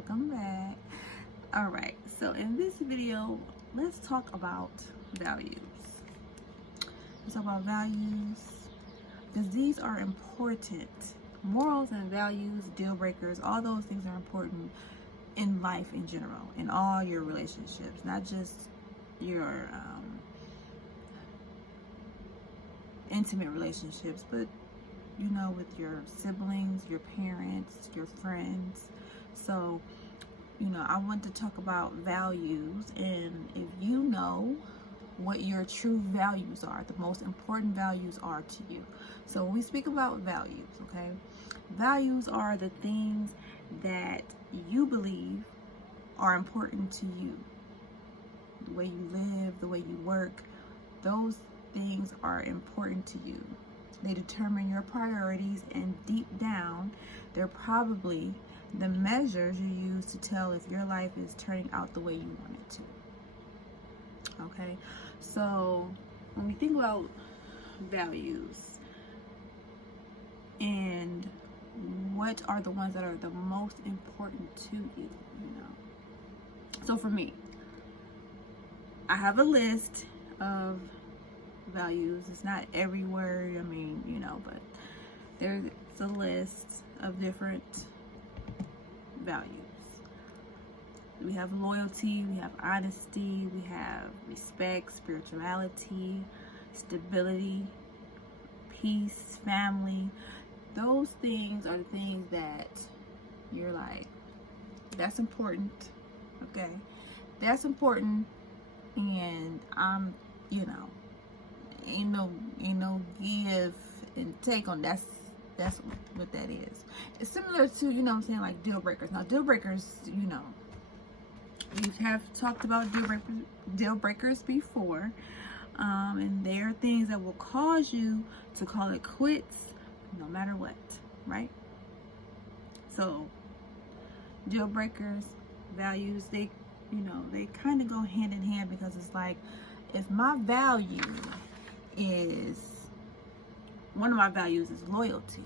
welcome back. All right, so in this video, let's talk about values. Let's talk about values because these are important. Morals and values, deal breakers, all those things are important in life in general, in all your relationships, not just your intimate relationships, but with your siblings, your parents, your friends. So, I want to talk about values, and if you know what your true values are, the most important values are to you. So when we speak about values, okay, values are the things that you believe are important to you. The way you live, the way you work, those things are important to you. They determine your priorities, and deep down, they're probably the measures you use to tell if your life is turning out the way you want it to. Okay, so when we think about values and what are the ones that are the most important to you, So for me, I have a list of values. It's not every word, but there's a list of different values. We have loyalty, we have honesty, we have respect, spirituality, stability, peace, family. Those things are the things that you're like, that's important, okay? That's important, and ain't no give and take on that's what that is. It's similar to like deal breakers. Now deal breakers, we have talked about deal breakers before, and they are things that will cause you to call it quits no matter what, right? So deal breakers, values, they kind of go hand in hand, because it's like, if my value is, one of my values is loyalty,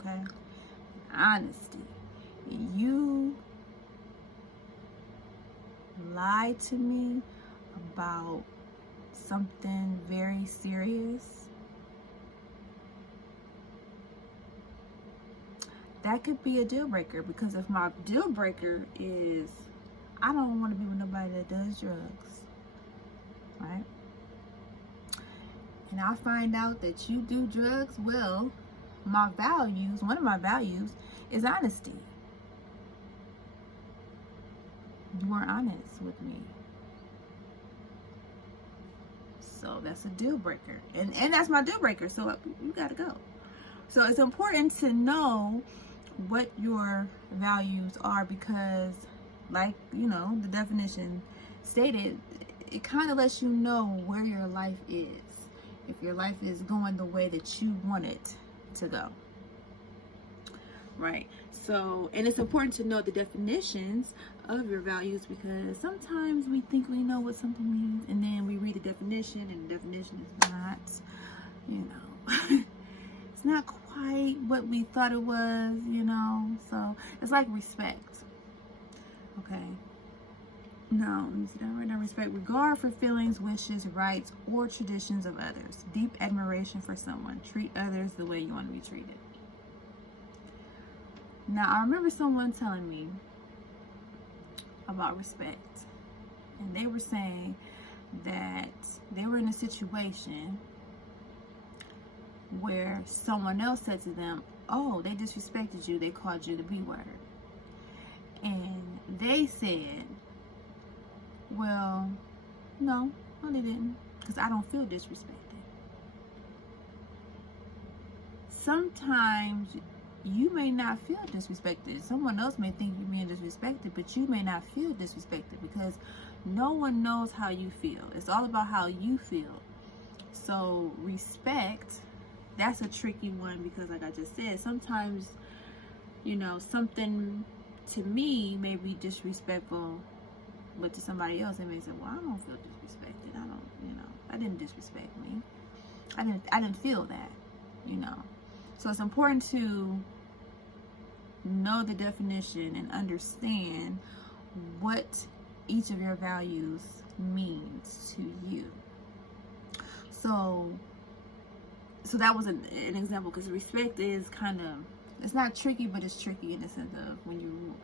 okay, honesty. You lie to me about something very serious, that could be a deal breaker. Because if my deal breaker is, I don't want to be with nobody that does drugs, right? And I find out that you do drugs, well, my values, one of my values is honesty. You weren't honest with me. So that's a deal breaker. And that's my deal breaker. So you gotta go. So it's important to know what your values are, because like, the definition stated, it kind of lets you know where your life is. If your life is going the way that you want it to go. Right? So, and it's important to know the definitions of your values, because sometimes we think we know what something means, and then we read the definition, and the definition is not, it's not quite what we thought it was, So it's like respect. Okay. No, let me see that right now. Respect, regard for feelings, wishes, rights, or traditions of others. Deep admiration for someone. Treat others the way you want to be treated. Now, I remember someone telling me about respect, and they were saying that they were in a situation where someone else said to them, "Oh, they disrespected you. They called you the B word." And they said, "Well, no, they didn't, because I don't feel disrespected." Sometimes you may not feel disrespected. Someone else may think you're being disrespected, but you may not feel disrespected, because no one knows how you feel. It's all about how you feel. So respect, that's a tricky one, because like I just said, sometimes, something to me may be disrespectful, but to somebody else, they may say, "Well, I don't feel disrespected. I don't, that didn't disrespect me. I didn't feel that, So it's important to know the definition and understand what each of your values means to you. So that was an example, because respect is kind of, it's not tricky, but it's tricky in the sense of when you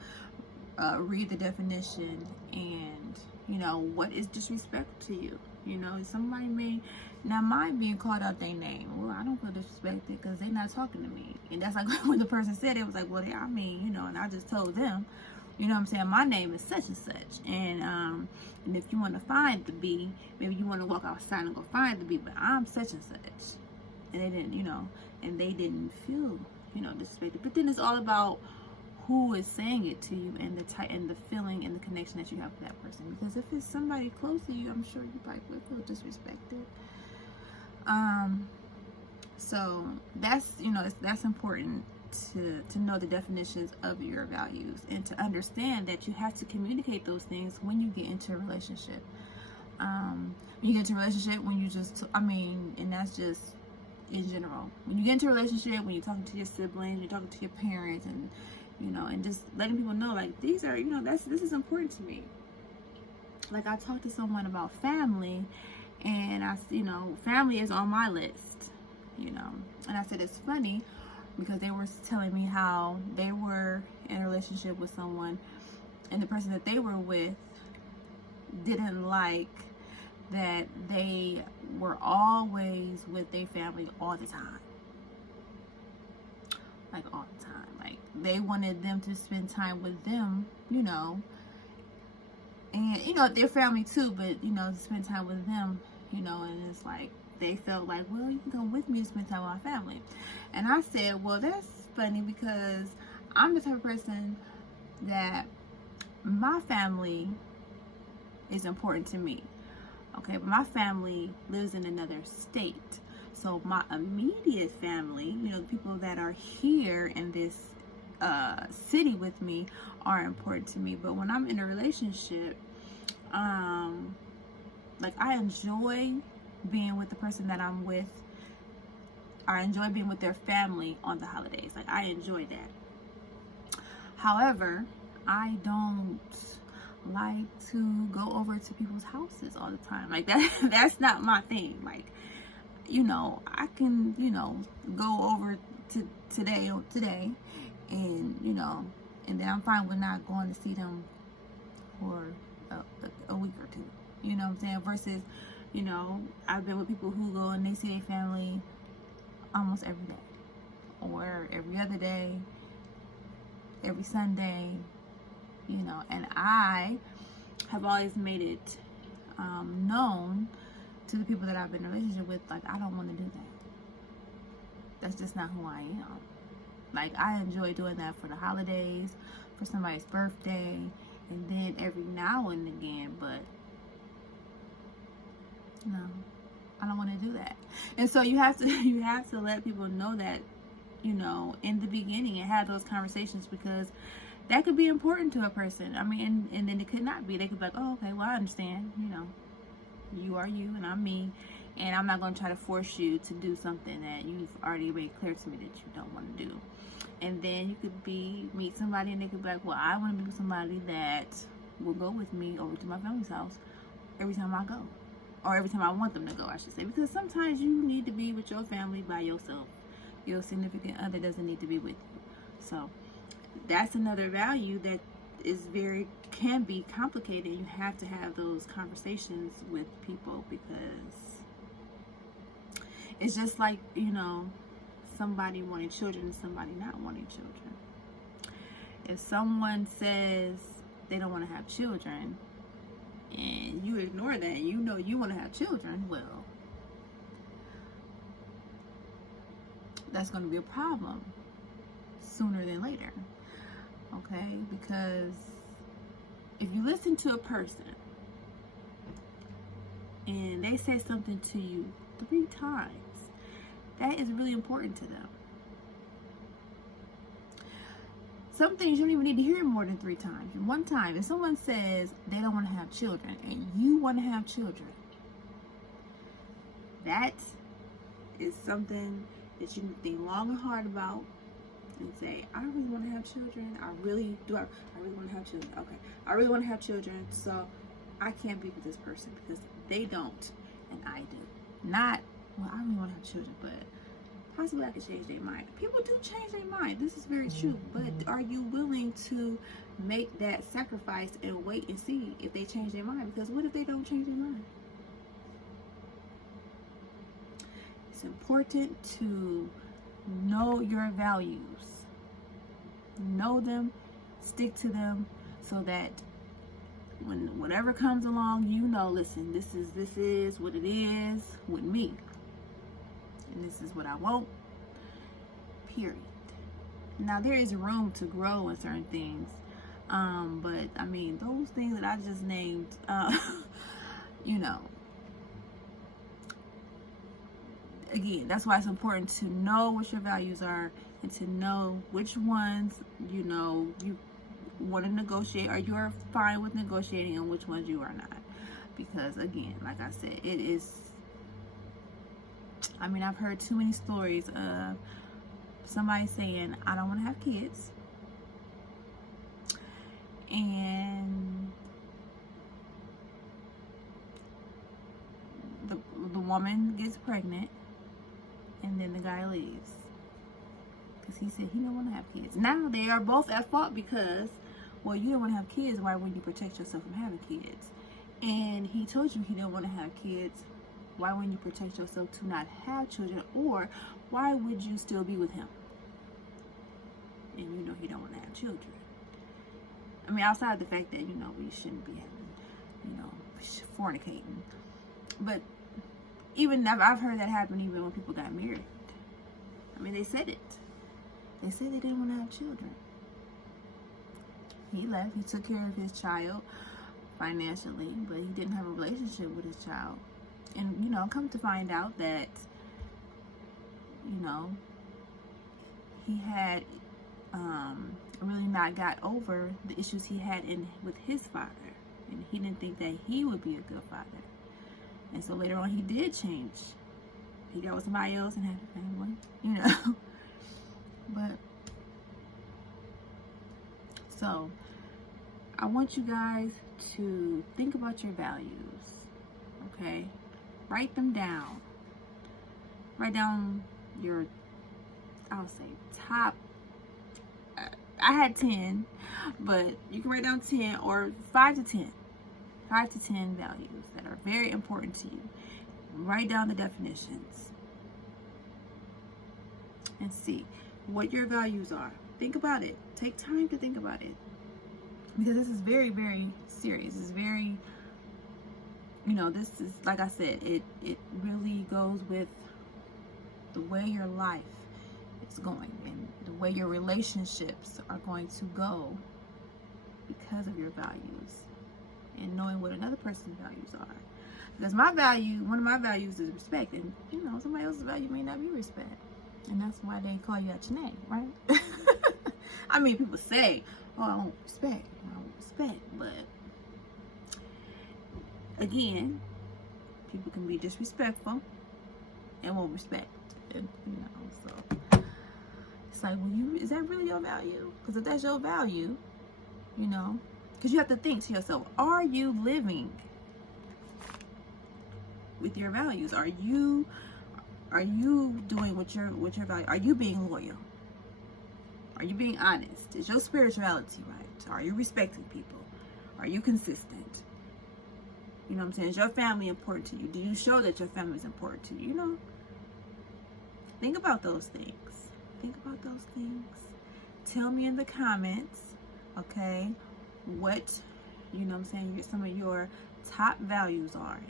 read the definition and, you know, what is disrespect to you? You know, somebody may not mind being called out their name. Well, I don't feel disrespected because they're not talking to me. And that's like when the person said it, was like, well, I mean, you know, and I just told them, you know what I'm saying, my name is such and such. And if you want to find the B, maybe you want to walk outside and go find the B, but I'm such and such. And they didn't, you know, and they didn't feel, you know, disrespected. But then it's all about who is saying it to you, and the type and the feeling and the connection that you have with that person. Because if it's somebody close to you, I'm sure you probably would feel disrespected. So that's, you know, that's important to know the definitions of your values, and to understand that you have to communicate those things when you get into a relationship. When you get into a relationship, when you just, and that's just in general. When you get into a relationship, when you're talking to your siblings, you're talking to your parents, and you know, and just letting people know, like, these are, you know, this is important to me. Like, I talked to someone about family, and you know, family is on my list, you know, and I said, it's funny because they were telling me how they were in a relationship with someone, and the person that they were with didn't like that they were always with their family all the time. Like, all the time. Like, they wanted them to spend time with them, you know, and, you know, their family too, but, you know, to spend time with them, you know, and it's like, they felt like, well, you can come with me to spend time with my family. And I said, well, that's funny, because I'm the type of person that my family is important to me. Okay, but my family lives in another state. So my immediate family, you know, the people that are here in this city with me are important to me. But when I'm in a relationship, like, I enjoy being with the person that I'm with. I enjoy being with their family on the holidays. Like, I enjoy that. However, I don't like to go over to people's houses all the time. Like, that's not my thing. Like, you know, I can, you know, go over to today, and, you know, and then I'm fine with not going to see them for a week or two. You know what I'm saying? Versus, you know, I've been with people who go and they see their family almost every day, or every other day, every Sunday, you know, and I have always made it known to the people that I've been in a relationship with, like, I don't want to do that. That's just not who I am. Like, I enjoy doing that for the holidays, for somebody's birthday, and then every now and again, but no, I don't want to do that. And so you have to let people know that, you know, in the beginning, and have those conversations, because that could be important to a person. I mean, and then it could not be. They could be like, oh, okay, well, I understand, you know, you are you and I'm me, and I'm not going to try to force you to do something that you've already made clear to me that you don't want to do. And then you could meet somebody, and they could be like, well, I want to be with somebody that will go with me over to my family's house every time I go, or every time I want them to go, I should say, because sometimes you need to be with your family by yourself. Your significant other doesn't need to be with you. So that's another value that can be complicated. You have to have those conversations with people, because it's just like, you know, somebody wanting children and somebody not wanting children. If someone says they don't want to have children, and you ignore that, and you know you want to have children, well, that's going to be a problem sooner than later. Okay, because if you listen to a person and they say something to you 3 times, that is really important to them. Some things you don't even need to hear more than 3 times. One time, if someone says they don't want to have children and you want to have children, that is something that you need to think long and hard about, and say, I really want to have children. I really want to have children. Okay, I really want to have children, so I can't be with this person because they don't and I do. Not, well, I really want to have children, but possibly I could change their mind. People do change their mind. This is very true. But are you willing to make that sacrifice and wait and see if they change their mind? Because what if they don't change their mind? It's important to know your values. Know them, stick to them, so that when whatever comes along, you know, listen, this is what it is with me. And this is what I want, period. Now, there is room to grow in certain things, but I mean, those things that I just named, you know, again, that's why it's important to know what your values are and to know which ones, you know, you want to negotiate or you're fine with negotiating and which ones you are not. Because again, like I said, it is, I mean, I've heard too many stories of somebody saying, I don't want to have kids. And the woman gets pregnant and then the guy leaves. Because he said he didn't want to have kids. Now they are both at fault because, well, you don't want to have kids. Why wouldn't you protect yourself from having kids? And he told you he didn't want to have kids. Why wouldn't you protect yourself to not have children? Or why would you still be with him? And you know he don't want to have children. I mean, outside the fact that, you know, we shouldn't be having, you know, fornicating. But even I've heard that happen even when people got married. I mean, they said it. They said they didn't want to have children. He left. He took care of his child financially, but he didn't have a relationship with his child. And, you know, come to find out that, you know, he had really not got over the issues he had with his father. And he didn't think that he would be a good father. And so later on, he did change. He got with somebody else and had a family, you know. But, so, I want you guys to think about your values, okay? Write them down. Write down your, I'll say, top, I had 10, but you can write down 10 or 5 to 10. 5 to 10 values that are very important to you. Write down the definitions and see what your values are. Think about it. Take time to think about it. Because this is very, very serious. It's very, you know, this is, like I said, it really goes with the way your life is going and the way your relationships are going to go because of your values and knowing what another person's values are. Because my value, one of my values is respect, and you know, somebody else's value may not be respect. And that's why they call you out your name, right? I mean, people say, oh, I don't respect, but again, people can be disrespectful and won't respect. And, you know, so it's like, well, is that really your value? Because if that's your value, you know, because you have to think to yourself, are you living with your values? Are you doing what your value? Are you being loyal? Are you being honest? Is your spirituality right? Are you respecting people? Are you consistent? You know what I'm saying? Is your family important to you? Do you show that your family is important to you? You know? Think about those things. Think about those things. Tell me in the comments, okay, what, you know what I'm saying, some of your top values are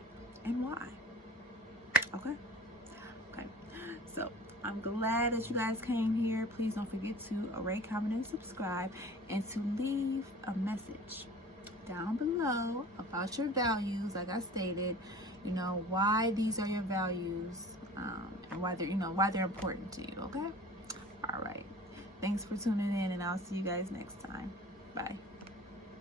and why. Okay? Okay. So, I'm glad that you guys came here. Please don't forget to rate, comment, and subscribe, and to leave a message down below about your values. Like I stated, you know, why these are your values, and why they're, you know, why they're important to you. Okay? All right. Thanks for tuning in, and I'll see you guys next time. Bye.